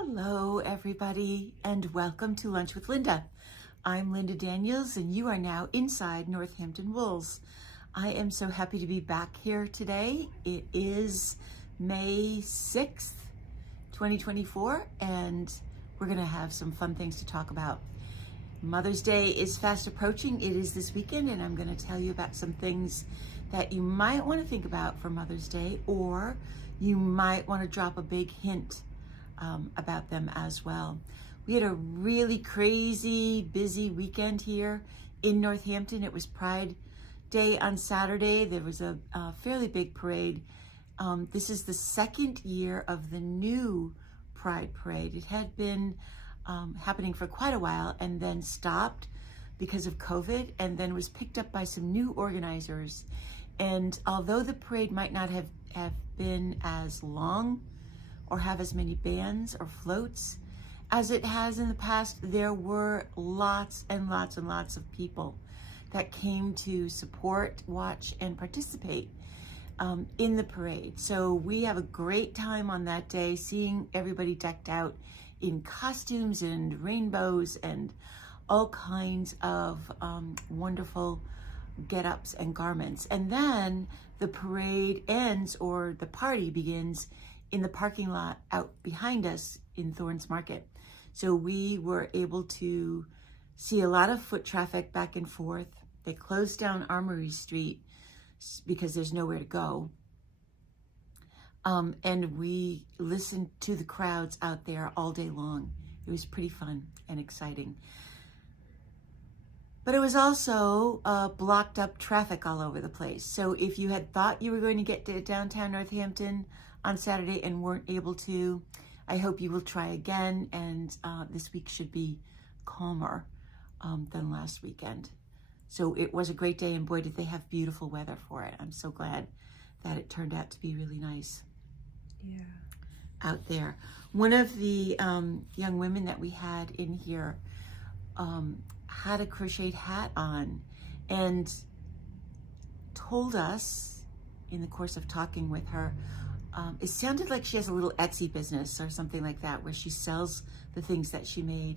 Hello, everybody, and welcome to Lunch with Linda. I'm Linda Daniels, and you are now inside Northampton Wools. I am so happy to be back here today. It is May 6th, 2024, and we're going to have some fun things to talk about. Mother's Day is fast approaching. It is this weekend, and I'm going to tell you about some things that you might want to think about for Mother's Day, or you might want to drop a big hint about them as well. We had a really crazy, busy weekend here in Northampton. It was Pride Day on Saturday. There was a fairly big parade. This is the second year of the new Pride Parade. It had been happening for quite a while and then stopped because of COVID, and then was picked up by some new organizers. And although the parade might not have been as long or have as many bands or floats as it has in the past, there were lots and lots and lots of people that came to support, watch, and participate in the parade. So we have a great time on that day, seeing everybody decked out in costumes and rainbows and all kinds of wonderful get-ups and garments. And then the parade ends, or the party begins, in the parking lot out behind us in Thorns Market. So we were able to see a lot of foot traffic back and forth. They closed down Armory Street because there's nowhere to go. And we listened to the crowds out there all day long. It was pretty fun and exciting. But it was also blocked up traffic all over the place. So if you had thought you were going to get to downtown Northampton on Saturday and weren't able to, I hope you will try again. And this week should be calmer than last weekend. So it was a great day, and boy, did they have beautiful weather for it. I'm so glad that it turned out to be really nice. Yeah. Out there. One of the young women that we had in here had a crocheted hat on and told us in the course of talking with her, it sounded like she has a little Etsy business or something like that where she sells the things that she made.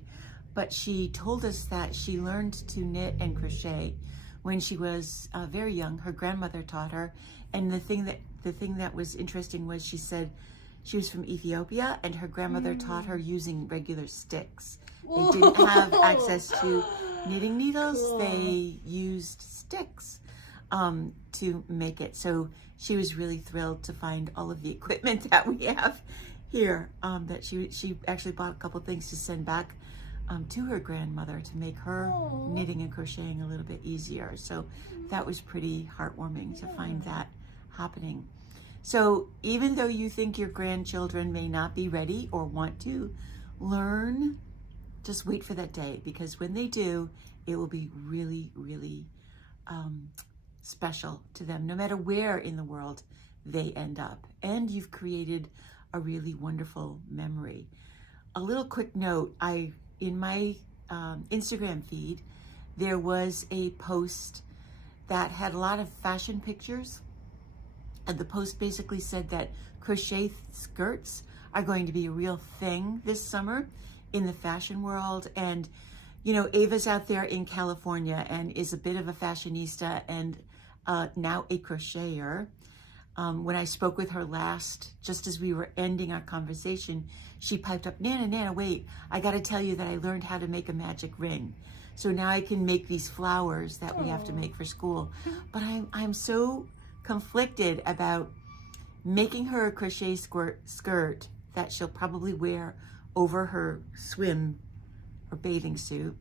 But she told us that she learned to knit and crochet when she was very young. Her grandmother taught her, and the thing that was interesting was she said she was from Ethiopia, and her grandmother taught her using regular sticks. They didn't have access to knitting needles. They used sticks to make it. So she was really thrilled to find all of the equipment that we have here, that she actually bought a couple things to send back to her grandmother to make her knitting and crocheting a little bit easier. So that was pretty heartwarming to find that happening. So even though you think your grandchildren may not be ready or want to learn, just wait for that day, because when they do, it will be really, really special to them, no matter where in the world they end up. And you've created a really wonderful memory. A little quick note, in my Instagram feed, there was a post that had a lot of fashion pictures. And the post basically said that crochet skirts are going to be a real thing this summer in the fashion world. And, you know, Ava's out there in California and is a bit of a fashionista and now a crocheter. When I spoke with her last, just as we were ending our conversation, she piped up, Nana, wait, I got to tell you that I learned how to make a magic ring. So now I can make these flowers that we have to make for school. But I'm so conflicted about making her a crochet skirt that she'll probably wear over her swim or bathing suit,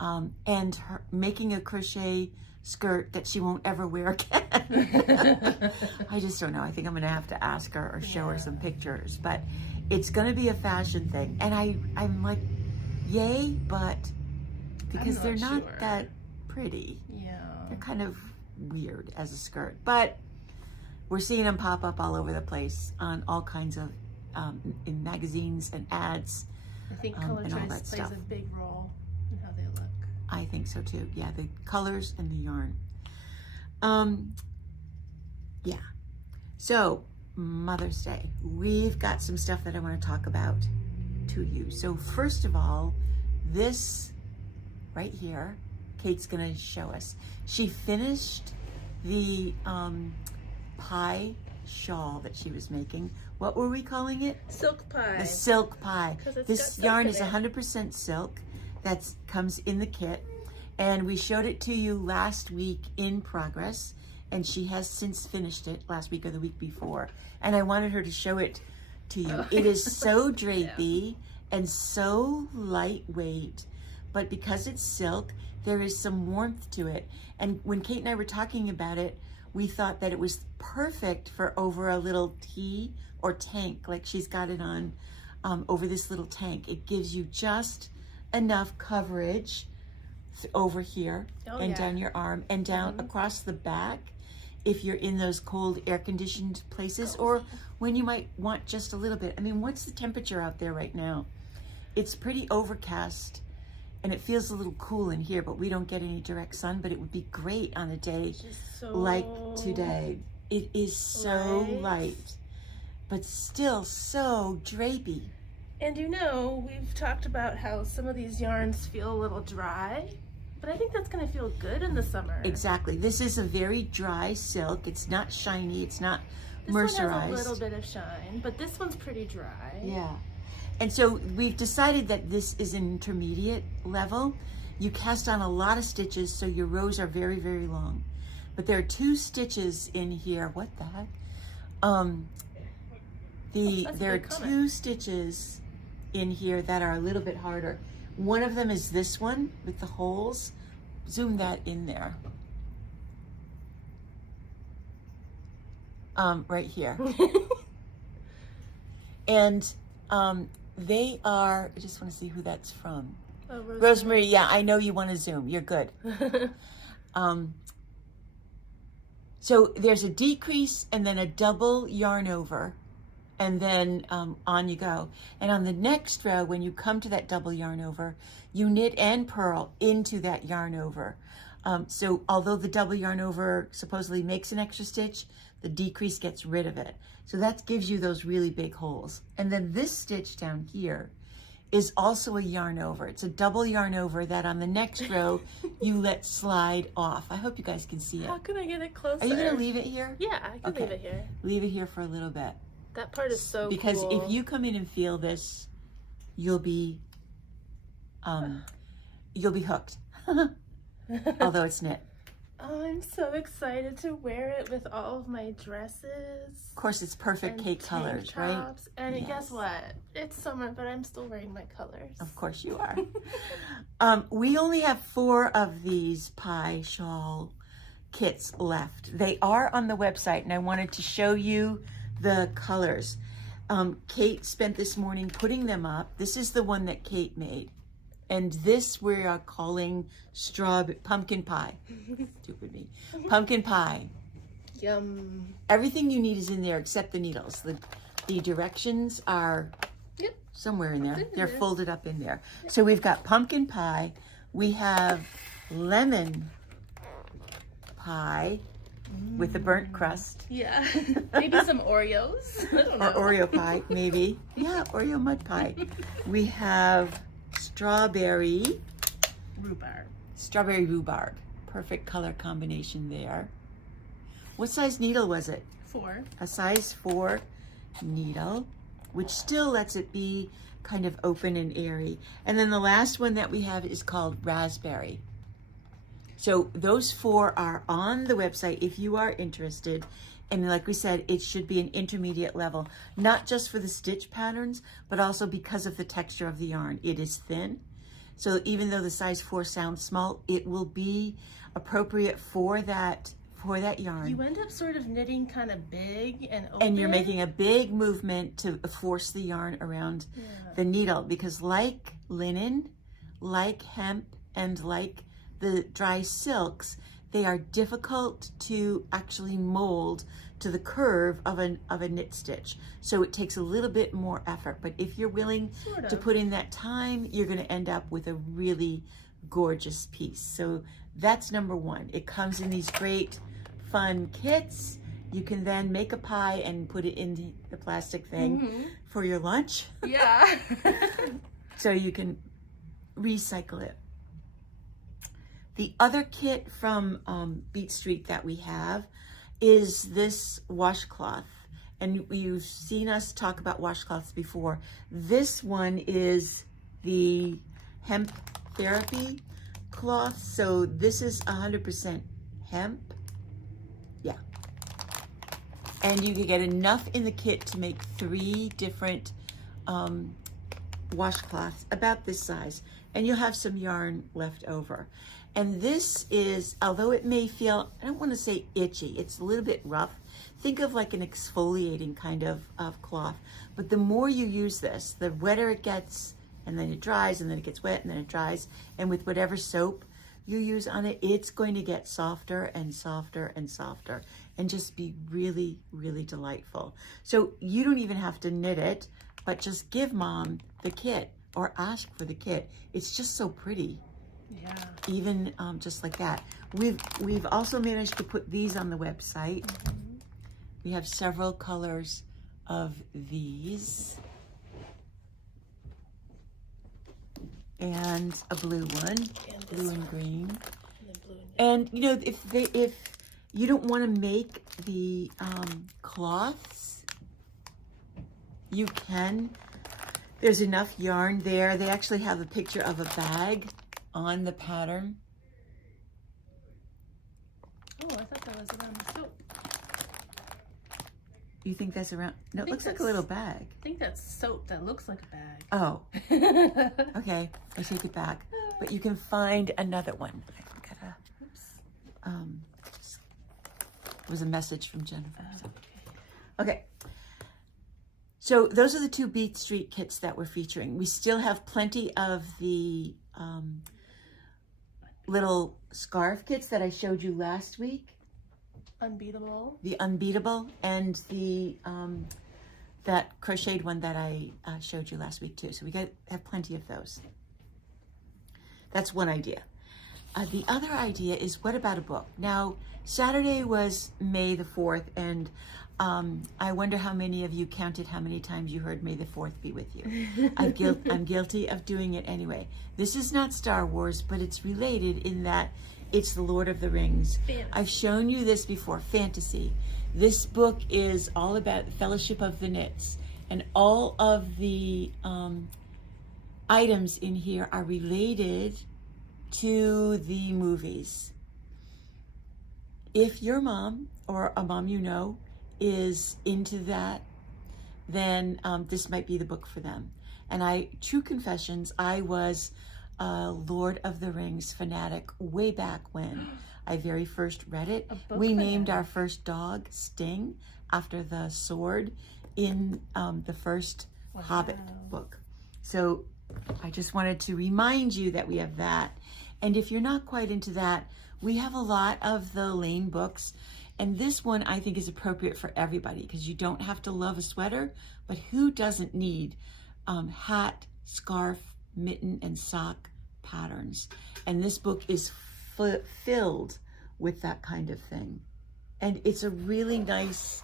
and her making a crochet skirt that she won't ever wear again. I just don't know. I think I'm gonna have to ask her or show her some pictures, but it's gonna be a fashion thing. And I'm like, yay, but because they're not that pretty. Yeah. They're kind of weird as a skirt, but we're seeing them pop up all over the place on all kinds of in magazines and ads. I think color choice plays a big role in how they look. I think so too. Yeah, the colors and the yarn. Yeah. So Mother's Day, we've got some stuff that I want to talk about to you. So first of all, this right here, Kate's gonna show us. She finished the pie shawl that she was making. What were we calling it? Silk pie. The silk pie. This yarn is it. 100% silk. That comes in the kit. And we showed it to you last week in progress. And she has since finished it last week or the week before. And I wanted her to show it to you. It is so drapey and so lightweight. But because it's silk, there is some warmth to it. And when Kate and I were talking about it, we thought that it was perfect for over a little tea or tank, like she's got it on over this little tank. It gives you just enough coverage over here and down your arm and down across the back if you're in those cold air-conditioned places, or when you might want just a little bit. I mean, what's the temperature out there right now? It's pretty overcast and it feels a little cool in here, but we don't get any direct sun, but it would be great on a day like today. It is so light, but still so drapey. And you know, we've talked about how some of these yarns feel a little dry, but I think that's gonna feel good in the summer. Exactly. This is a very dry silk. It's not shiny, it's not mercerized. This one has a little bit of shine, but this one's pretty dry. Yeah. And so we've decided that this is an intermediate level. You cast on a lot of stitches, so your rows are very, very long. But there are 2 stitches in here. What the heck? There are 2 stitches in here that are a little bit harder. One of them is this one with the holes. Zoom that in there. Right here. And they are, I just want to see who that's from. Oh, Rosemary, yeah, I know you want to zoom. You're good. So there's a decrease and then a double yarn over, and then on you go. And on the next row, when you come to that double yarn over, you knit and purl into that yarn over. So although the double yarn over supposedly makes an extra stitch, the decrease gets rid of it. So that gives you those really big holes. And then this stitch down here is also a yarn over. It's a double yarn over that on the next row you let slide off. I hope you guys can see it. How can I get it closer? Are you gonna leave it here? Yeah, I can leave it here. Leave it here for a little bit. That part is so because cool. if you come in and feel this, you'll be hooked. Although it's knit. Oh, I'm so excited to wear it with all of my dresses. Of course, it's perfect Kate colors, right? And guess what? It's summer, but I'm still wearing my colors. Of course you are. We only have 4 of these pie shawl kits left. They are on the website, and I wanted to show you the colors. Kate spent this morning putting them up. This is the one that Kate made. And this we are calling pumpkin pie. Stupid me. Pumpkin pie. Yum. Everything you need is in there except the needles. The directions are somewhere in there. They're folded up in there. So we've got pumpkin pie. We have lemon pie with a burnt crust. Yeah. Maybe some Oreos. I don't know. Or Oreo pie, maybe. Yeah, Oreo mud pie. We have strawberry rhubarb. Perfect color combination there. What size needle was it? 4. A size 4 needle, which still lets it be kind of open and airy. And then the last one that we have is called raspberry. So those 4 are on the website if you are interested. And like we said, it should be an intermediate level, not just for the stitch patterns, but also because of the texture of the yarn. It is thin. So even though the size 4 sounds small, it will be appropriate for that yarn. You end up sort of knitting kind of big and open. And you're making a big movement to force the yarn around the needle, because like linen, like hemp, and like the dry silks, they are difficult to actually mold to the curve of a knit stitch. So it takes a little bit more effort. But if you're willing to put in that time, you're going to end up with a really gorgeous piece. So that's number 1. It comes in these great fun kits, You can then make a pie and put it in the plastic thing for your lunch. Yeah. So you can recycle it. The other kit from Beat Street that we have is this washcloth. And you've seen us talk about washcloths before. This one is the hemp therapy cloth. So this is 100% hemp. Yeah. And you can get enough in the kit to make 3 different washcloths about this size. And you'll have some yarn left over. And this is, although it may feel, I don't want to say itchy, it's a little bit rough. Think of like an exfoliating kind of cloth. But the more you use this, the wetter it gets, and then it dries, and then it gets wet, and then it dries. And with whatever soap you use on it, it's going to get softer and softer and softer and just be really, really delightful. So you don't even have to knit it, but just give mom the kit or ask for the kit. It's just so pretty. Yeah. Even just like that. We've also managed to put these on the website. We have several colors of these. And a blue one, blue and green. And you know, if you don't want to make the cloths, you can. There's enough yarn there. They actually have a picture of a bag on the pattern. Oh, I thought that was around the soap. You think that's around? No, it looks like a little bag. I think that's soap that looks like a bag. Oh, okay. I take it back. But you can find another one. I gotta. Oops. It was a message from Jennifer. So. Okay. So those are the 2 Beat Street kits that we're featuring. We still have plenty of the little scarf kits that I showed you last week. Unbeatable. The Unbeatable and the that crocheted one that I showed you last week too. So we have plenty of those. That's one idea. The other idea is, what about a book? Now, Saturday was May the 4th, and I wonder how many of you counted how many times you heard May the 4th be with you. I'm guilty of doing it anyway. This is not Star Wars, but it's related in that it's the Lord of the Rings. Fantasy. I've shown you this before, fantasy. This book is all about the Fellowship of the Knits, and all of the items in here are related to the movies. If your mom, or a mom you know, is into that, then this might be the book for them. And true confessions, I was a Lord of the Rings fanatic way back when I very first read it. We named our first dog Sting after the sword in the first Hobbit book. So I just wanted to remind you that we have that. And if you're not quite into that, we have a lot of the Lane books. And this one I think is appropriate for everybody, because you don't have to love a sweater, but who doesn't need hat, scarf, mitten, and sock patterns? And this book is filled with that kind of thing. And it's a really nice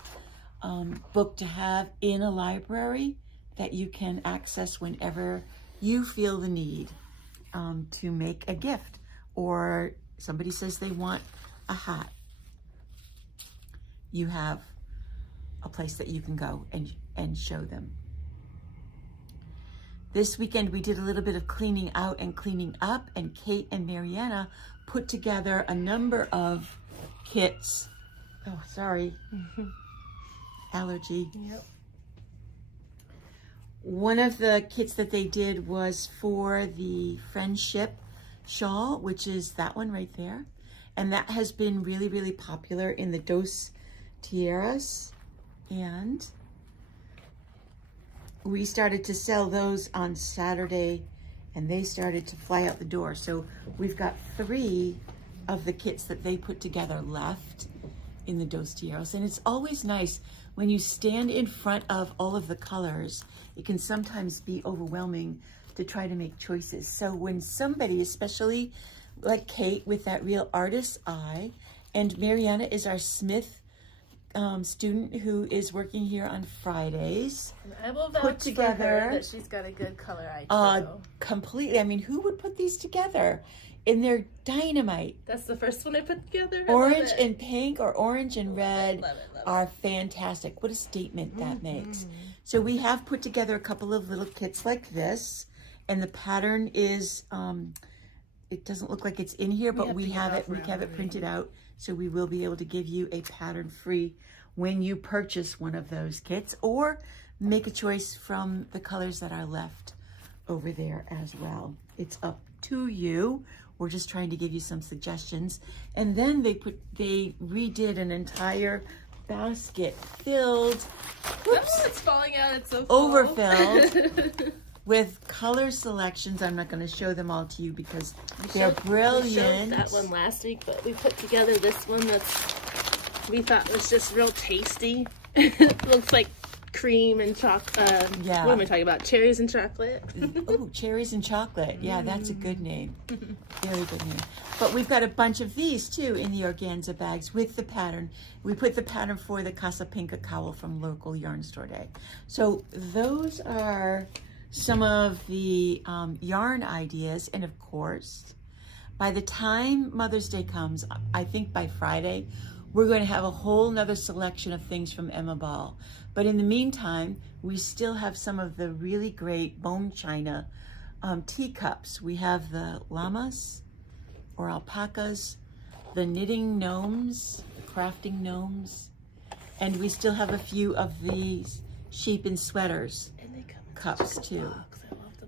book to have in a library that you can access whenever you feel the need to make a gift, or somebody says they want a hat. You have a place that you can go and show them. This weekend we did a little bit of cleaning out and cleaning up, and Kate and Marianne put together a number of kits. Oh, sorry. Allergy. Yep. One of the kits that they did was for the Friendship shawl, which is that one right there. And that has been really, really popular in the Dos Tiaras. And we started to sell those on Saturday, and they started to fly out the door. So we've got 3 of the kits that they put together left in the Dos Tiaras. And it's always nice when you stand in front of all of the colors. It can sometimes be overwhelming to try to make choices. So when somebody, especially like Kate with that real artist's eye, and Marianne is our Smith student who is working here on Fridays. And I will vouch for her that she's got a good color eye too. Completely. I mean, who would put these together? And they're dynamite. That's the first one I put together. Orange and pink or orange and red love it. are fantastic. What a statement that makes. So we have put together a couple of little kits like this. And the pattern is, it doesn't look like it's in here, but we have it printed out. So we will be able to give you a pattern free when you purchase one of those kits, or make a choice from the colors that are left over there as well. It's up to you. We're just trying to give you some suggestions. And then they redid an entire basket filled, it's falling out, it's so full. Overfilled with color selections. I'm not going to show them all to you because they're brilliant. We showed that one last week, but we put together this one we thought was just real tasty. It looks like cream and chocolate. Yeah. What am I talking about? Cherries and chocolate. Oh, cherries and chocolate. Yeah, that's a good name. Very good name. But we've got a bunch of these too in the organza bags with the pattern. We put the pattern for the Casa Pinka cowl from local yarn store day. So those are some of the yarn ideas. And of course, by the time Mother's Day comes, I think by Friday, we're going to have a whole nother selection of things from Emma Ball. But in the meantime, we still have some of the really great bone china teacups. We have the llamas or alpacas, the knitting gnomes, crafting gnomes, and we still have a few of these sheep and sweaters cups too.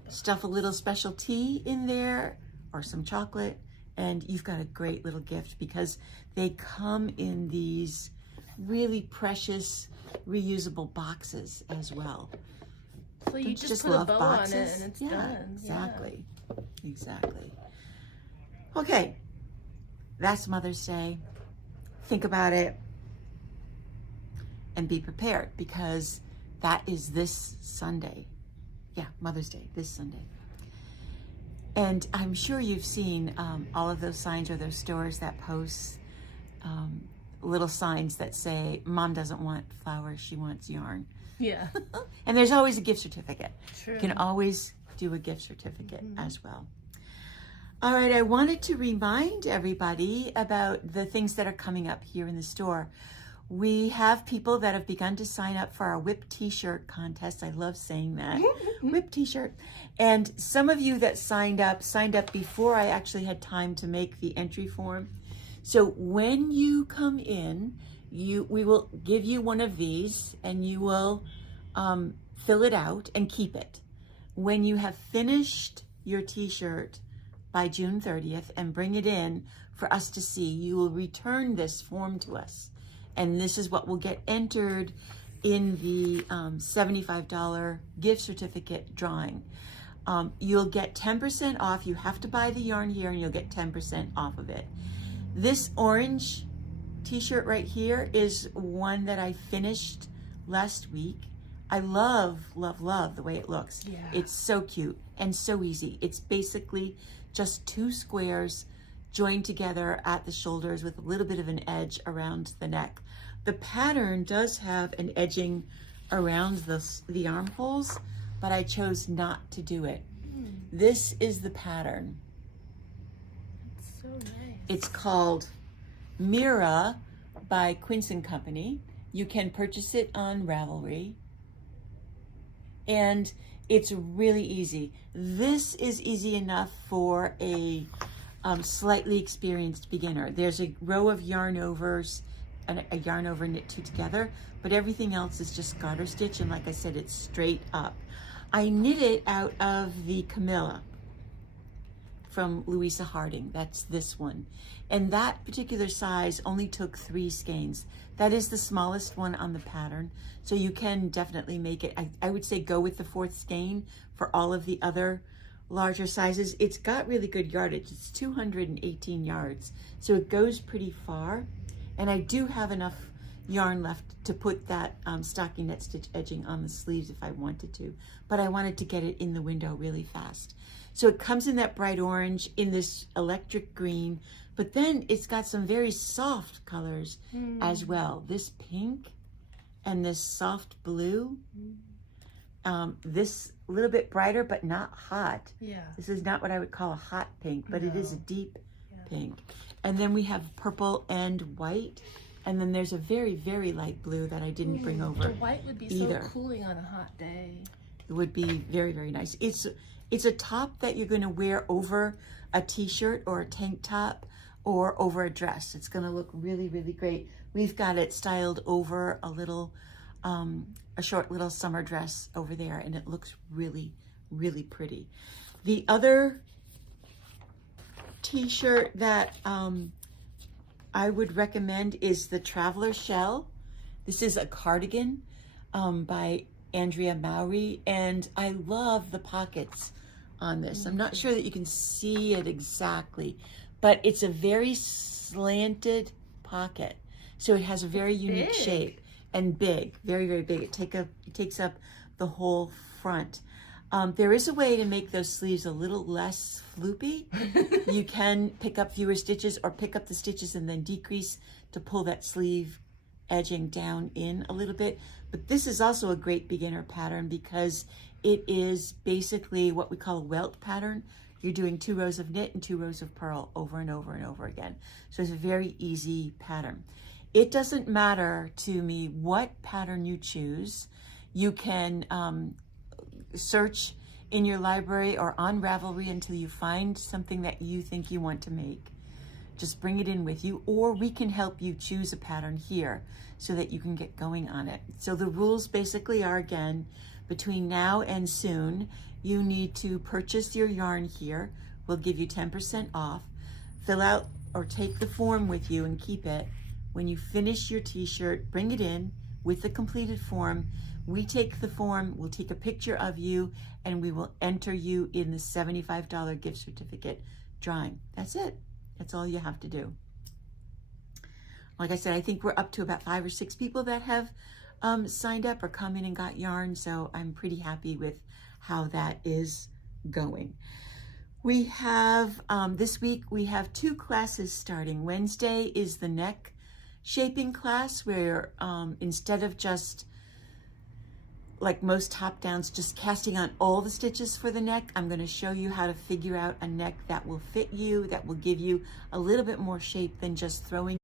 Stuff a little special tea in there or some chocolate, and you've got a great little gift because they come in these really precious reusable boxes as well. So you just put a bow on it and it's done. Exactly. Exactly. Okay, that's Mother's Day. Think about it and be prepared because that is this Sunday. Yeah, Mother's Day, this Sunday. And I'm sure you've seen all of those signs or those stores that post little signs that say, Mom doesn't want flowers, she wants yarn. Yeah. And there's always a gift certificate. True. You can always do a gift certificate as well. All right, I wanted to remind everybody about the things that are coming up here in the store. We have people that have begun to sign up for our Whip T-Shirt contest. I love saying that. Whip T-Shirt. And some of you that signed up before I actually had time to make the entry form. So when you come in, we will give you one of these and you will fill it out and keep it. When you have finished your T-shirt by June 30th and bring it in for us to see, you will return this form to us. And this is what will get entered in the $75 gift certificate drawing. You'll get 10% off. You have to buy the yarn here and you'll get 10% off of it. This orange T-shirt right here is one that I finished last week. I love, love, love the way it looks. Yeah. It's so cute and so easy. It's basically just two squares joined together at the shoulders with a little bit of an edge around the neck. The pattern does have an edging around the armholes, but I chose not to do it. This is the pattern. It's so nice. It's called Mira by Quince and Company. You can purchase it on Ravelry. And it's really easy. This is easy enough for a slightly experienced beginner. There's a row of yarn overs and a yarn over knit two together, but everything else is just garter stitch, and like I said, it's straight up. I knit it out of the Camilla from Louisa Harding. That's this one. And that particular size only took 3 skeins. That is the smallest one on the pattern, so you can definitely make it. I would say go with the 4th skein for all of the other larger sizes. It's got really good yardage. It's 218 yards, so it goes pretty far. And I do have enough yarn left to put that stockinette stitch edging on the sleeves if I wanted to, but I wanted to get it in the window really fast. So it comes in that bright orange, in this electric green, but then it's got some very soft colors as well. This pink and this soft blue. This a little bit brighter, but not hot. Yeah. This is not what I would call a hot pink, but it is a deep pink. And then we have purple and white. And then there's a very, very light blue that I didn't bring over. The white would be either. so cooling on a hot day. It would be very, very nice. It's a top that you're going to wear over a t-shirt or a tank top or over a dress. It's going to look really, really great. We've got it styled over a little, a short little summer dress over there, and it looks really, really pretty. The other t-shirt that I would recommend is the Traveler Shell. This is a cardigan by Andrea Mowry, and I love the pockets on this. I'm not sure that you can see it exactly, but it's a very slanted pocket. So it has a very unique shape and big, very, very big. It takes up the whole front. There is a way to make those sleeves a little less floopy. You can pick up fewer stitches or pick up the stitches and then decrease to pull that sleeve edging down in a little bit. But this is also a great beginner pattern because it is basically what we call a welt pattern. You're doing 2 rows of knit and 2 rows of purl over and over and over again. So it's a very easy pattern. It doesn't matter to me what pattern you choose. You can search in your library or on Ravelry until you find something that you think you want to make. Just bring it in with you, or we can help you choose a pattern here so that you can get going on it. So the rules basically are, again, between now and soon, you need to purchase your yarn here. We'll give you 10% off. Fill out or take the form with you and keep it. When you finish your t-shirt, bring it in with the completed form. We take the form, we'll take a picture of you, and we will enter you in the $75 gift certificate drawing. That's it. That's all you have to do. Like I said, I think we're up to about 5 or 6 people that have signed up or come in and got yarn, so I'm pretty happy with how that is going. We have, this week, we have 2 classes starting. Wednesday is the neck shaping class where instead of just like most top downs, just casting on all the stitches for the neck, I'm going to show you how to figure out a neck that will fit you, that will give you a little bit more shape than just throwing.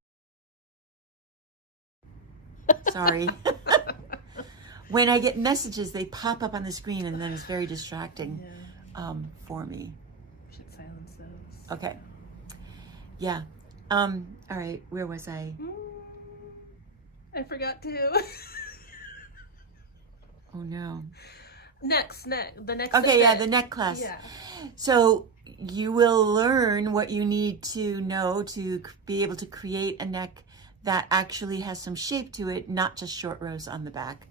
Sorry. When I get messages, they pop up on the screen and then it's very distracting for me. Should silence those. Okay. Yeah. All right. Where was I? I forgot to. Oh no. The next. Okay, yeah, the neck class. Yeah. So you will learn what you need to know to be able to create a neck that actually has some shape to it, not just short rows on the back.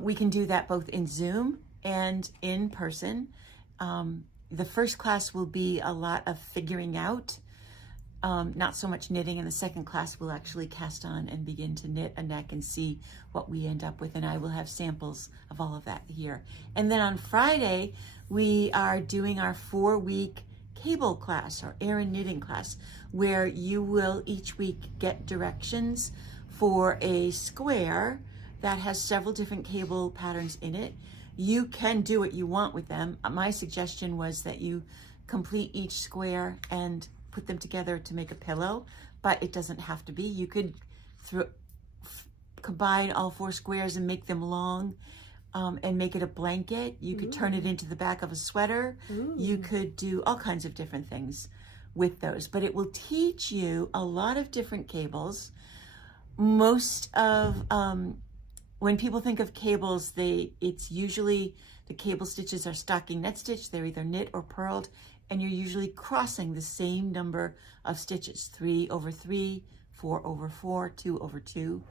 We can do that both in Zoom and in person. The first class will be a lot of figuring out, not so much knitting, and the second class will actually cast on and begin to knit a neck and see what we end up with, and I will have samples of all of that here. And then on Friday, we are doing our 4-week cable class or Aran knitting class, where you will each week get directions for a square that has several different cable patterns in it. You can do what you want with them. My suggestion was that you complete each square and put them together to make a pillow, but it doesn't have to be. You could combine all 4 squares and make them long and make it a blanket. You could turn it into the back of a sweater. You could do all kinds of different things with those, but it will teach you a lot of different cables. Most of, when people think of cables, it's usually the cable stitches are stocking net stitch. They're either knit or purled, and you're usually crossing the same number of stitches, 3 over 3, 4 over 4, 2 over 2.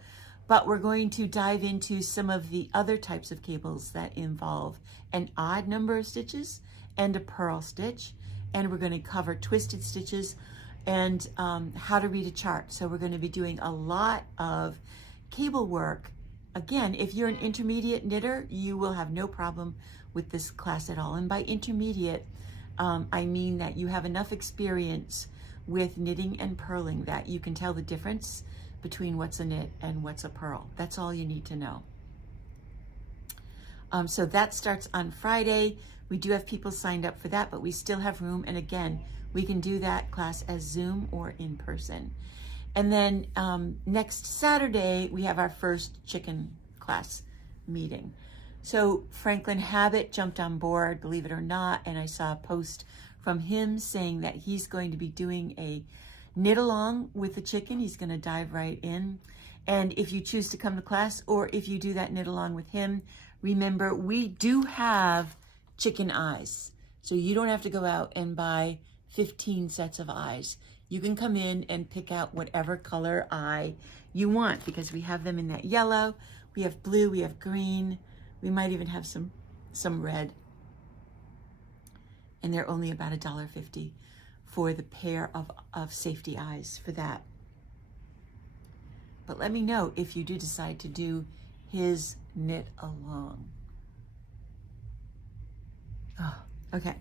But we're going to dive into some of the other types of cables that involve an odd number of stitches and a purl stitch. And we're going to cover twisted stitches and how to read a chart. So we're going to be doing a lot of cable work, again, if you're an intermediate knitter, you will have no problem with this class at all. And by intermediate, I mean that you have enough experience with knitting and purling that you can tell the difference between what's a knit and what's a purl. That's all you need to know. So that starts on Friday. We do have people signed up for that, but we still have room. And again, we can do that class as Zoom or in person. And then next Saturday, we have our first chicken class meeting. So Franklin Habit jumped on board, believe it or not, and I saw a post from him saying that he's going to be doing a knit along with the chicken. He's going to dive right in. And if you choose to come to class, or if you do that knit along with him, remember, we do have chicken eyes. So you don't have to go out and buy 15 sets of eyes. You can come in and pick out whatever color eye you want, because we have them in that yellow, we have blue, we have green, we might even have some red. And they're only about $1.50 for the pair of safety eyes for that. But let me know if you do decide to do his knit along. Oh, okay.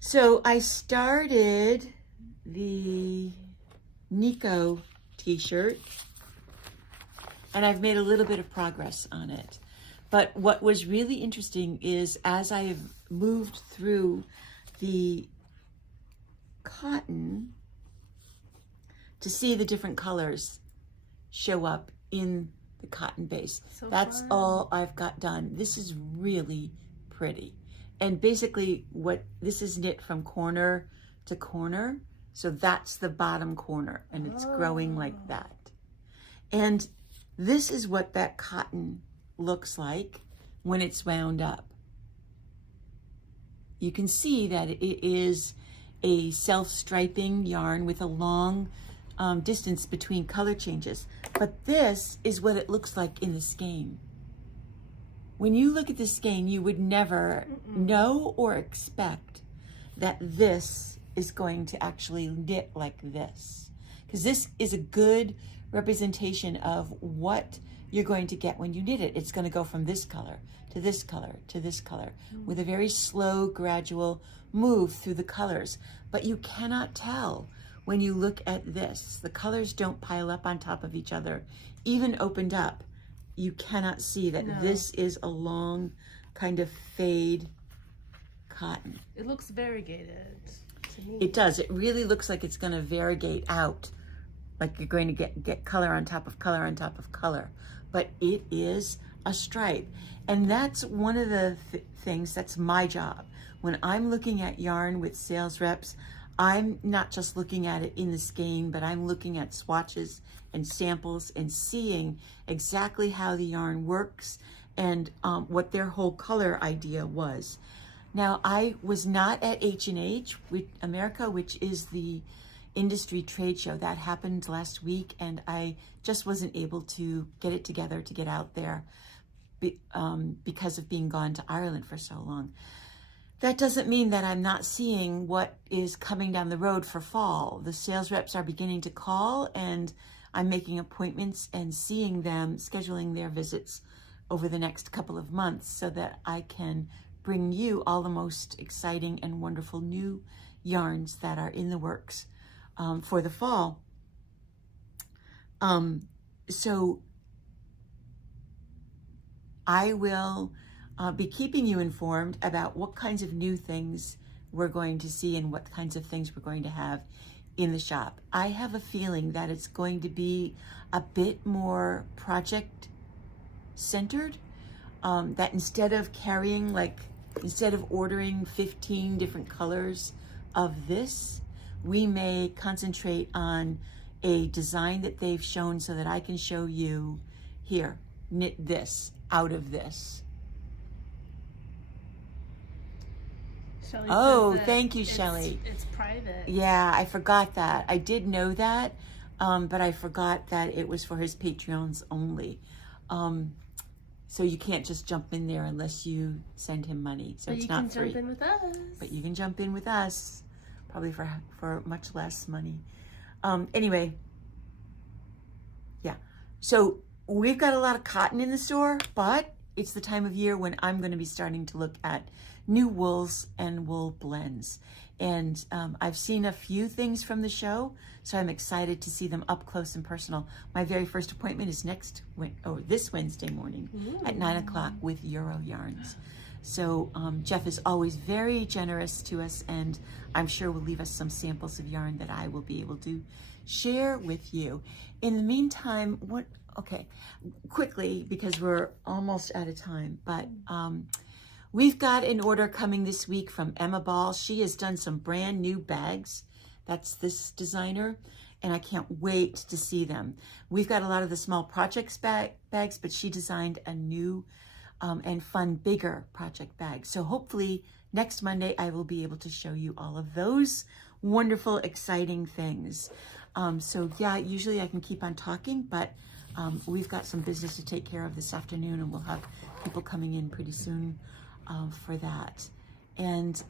So I started the Nikko T-Shirt, and I've made a little bit of progress on it. But what was really interesting is, as I have moved through the cotton, to see the different colors show up in the cotton base. So that's fun. All I've got done. This is really pretty. And basically this is knit from corner to corner. So that's the bottom corner, and it's growing like that. And this is what that cotton looks like when it's wound up. You can see that it is a self-striping yarn with a long distance between color changes. But this is what it looks like in the skein. When you look at the skein, you would never know or expect that this is going to actually knit like this, because this is a good representation of what you're going to get when you knit it. It's going to go from this color to this color to this color with a very slow, gradual move through the colors. But you cannot tell when you look at this. The colors don't pile up on top of each other. Even opened up, you cannot see that this is a long kind of fade cotton. It looks variegated to me. It does. It really looks like it's going to variegate out, like you're going to get color on top of color on top of color. But it is a stripe. And that's one of the things that's my job. When I'm looking at yarn with sales reps, I'm not just looking at it in the skein, but I'm looking at swatches and samples and seeing exactly how the yarn works and what their whole color idea was. Now, I was not at H&H America, which is the industry trade show. That happened last week, and I just wasn't able to get it together to get out there because of being gone to Ireland for so long. That doesn't mean that I'm not seeing what is coming down the road for fall. The sales reps are beginning to call, and I'm making appointments and seeing them, scheduling their visits over the next couple of months so that I can bring you all the most exciting and wonderful new yarns that are in the works for the fall. So I will be keeping you informed about what kinds of new things we're going to see and what kinds of things we're going to have in the shop. I have a feeling that it's going to be a bit more project centered, that instead of ordering 15 different colors of this, we may concentrate on a design that they've shown so that I can show you, here, knit this out of this. Shelley thank you, Shelley. It's private. Yeah, I forgot that. I did know that, but I forgot that it was for his Patreons only. So you can't just jump in there unless you send him money. So it's not free. But you can jump in with us. But you can jump in with us, probably for much less money. Anyway, yeah. So we've got a lot of cotton in the store, but it's the time of year when I'm going to be starting to look at new wools and wool blends. And I've seen a few things from the show, so I'm excited to see them up close and personal. My very first appointment is this Wednesday morning at 9 o'clock with Euro Yarns. So Jeff is always very generous to us, and I'm sure will leave us some samples of yarn that I will be able to share with you. In the meantime, quickly, because we're almost out of time, but we've got an order coming this week from Emma Ball. She has done some brand new bags. That's this designer, and I can't wait to see them. We've got a lot of the small projects bags, but she designed a new and fun, bigger project bag. So hopefully next Monday I will be able to show you all of those wonderful, exciting things. So yeah, usually I can keep on talking, but we've got some business to take care of this afternoon, and we'll have people coming in pretty soon for that. And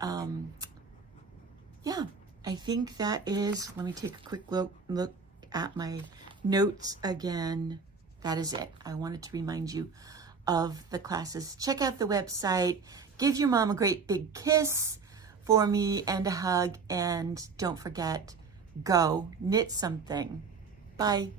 yeah, I think that is, let me take a quick look at my notes again. That is it. I wanted to remind you of the classes. Check out the website. Give your mom a great big kiss for me and a hug. And don't forget, go knit something. Bye.